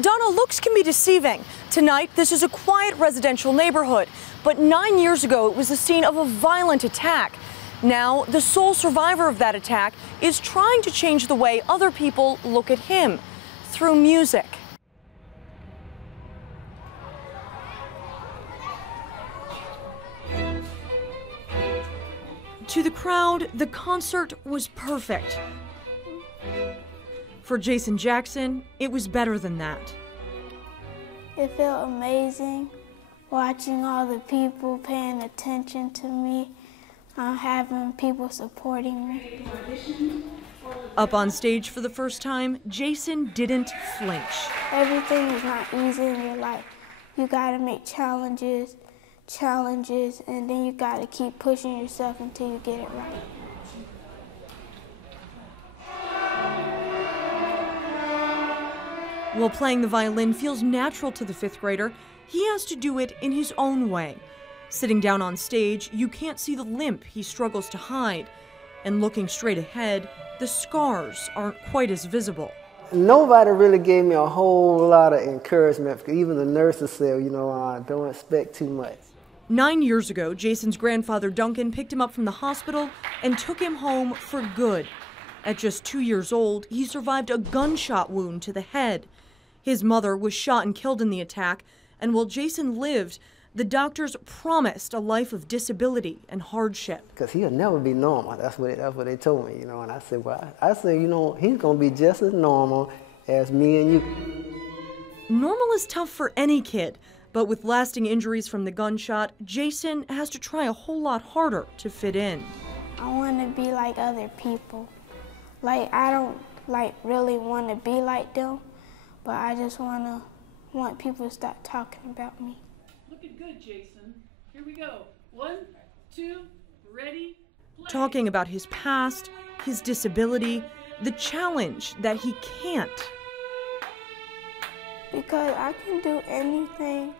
Donna, looks can be deceiving. Tonight, this is a quiet residential neighborhood, but 9 years ago, it was the scene of a violent attack. Now, the sole survivor of that attack is trying to change the way other people look at him through music. To the crowd, the concert was perfect. For Jason Jackson, it was better than that. It felt amazing watching all the people paying attention to me, having people supporting me. Up on stage for the first time, Jason didn't flinch. Everything is not easy in your life. You gotta make challenges, and then you gotta keep pushing yourself until you get it right. While playing the violin feels natural to the fifth grader, he has to do it in his own way. Sitting down on stage, you can't see the limp he struggles to hide. And looking straight ahead, the scars aren't quite as visible. Nobody really gave me a whole lot of encouragement. Even the nurses said, don't expect too much. 9 years ago, Jason's grandfather Duncan picked him up from the hospital and took him home for good. At just 2 years old, he survived a gunshot wound to the head. His mother was shot and killed in the attack, and while Jason lived, the doctors promised a life of disability and hardship. Because he'll never be normal. That's what they told me, And I said, he's going to be just as normal as me and you. Normal is tough for any kid, but with lasting injuries from the gunshot, Jason has to try a whole lot harder to fit in. I want to be like other people. I don't really want to be like them, but I just want people to start talking about me. Looking good, Jason. Here we go. 1, 2, ready, play. Talking about his past, his disability, the challenge that he can't. Because I can do anything.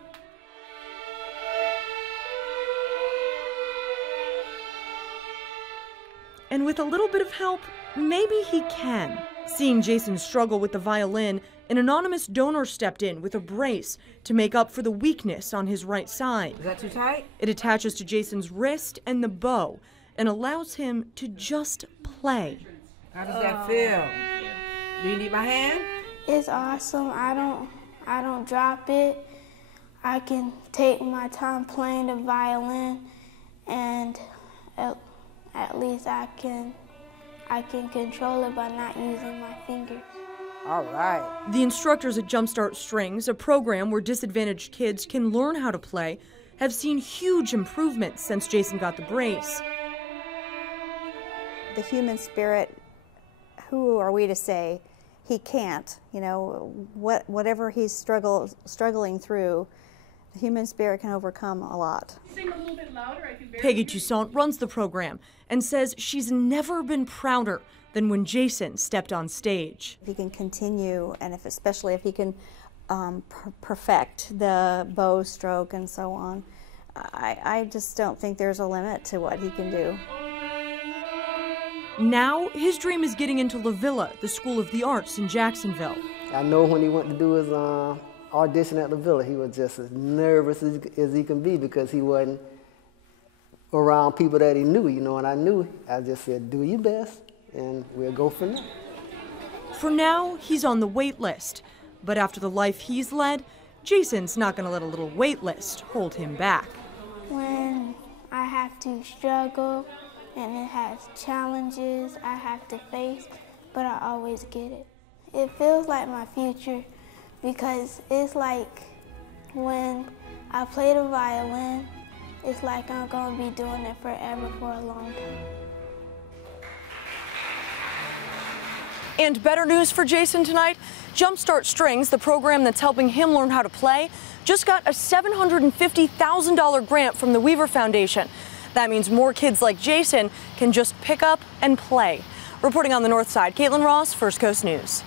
And with a little bit of help, maybe he can. Seeing Jason struggle with the violin, an anonymous donor stepped in with a brace to make up for the weakness on his right side. Is that too tight? It attaches to Jason's wrist and the bow and allows him to just play. How does that feel? Do you need my hand? It's awesome. I don't drop it. I can take my time playing the violin, and at least I can control it by not using my fingers. All right. The instructors at Jumpstart Strings, a program where disadvantaged kids can learn how to play, have seen huge improvements since Jason got the brace. The human spirit, who are we to say he can't? Whatever he's struggling through, the human spirit can overcome a lot. Sing a little bit louder. I can barely Peggy Toussaint runs the program and says she's never been prouder than when Jason stepped on stage. If he can continue, and especially if he can perfect the bow stroke and so on, I just don't think there's a limit to what he can do. Now, his dream is getting into La Villa, the School of the Arts in Jacksonville. I know when he went to do his audition at La Villa, he was just as nervous as he can be because he wasn't around people that he knew, and I just said, do your best, and we'll go from there. For now, he's on the wait list, but after the life he's led, Jason's not going to let a little wait list hold him back. When I have to struggle and it has challenges I have to face, but I always get it. It feels like my future because it's like when I play the violin, it's like I'm going to be doing it forever for a long time. And better news for Jason tonight, Jumpstart Strings, the program that's helping him learn how to play, just got a $750,000 grant from the Weaver Foundation. That means more kids like Jason can just pick up and play. Reporting on the North Side, Caitlin Ross, First Coast News.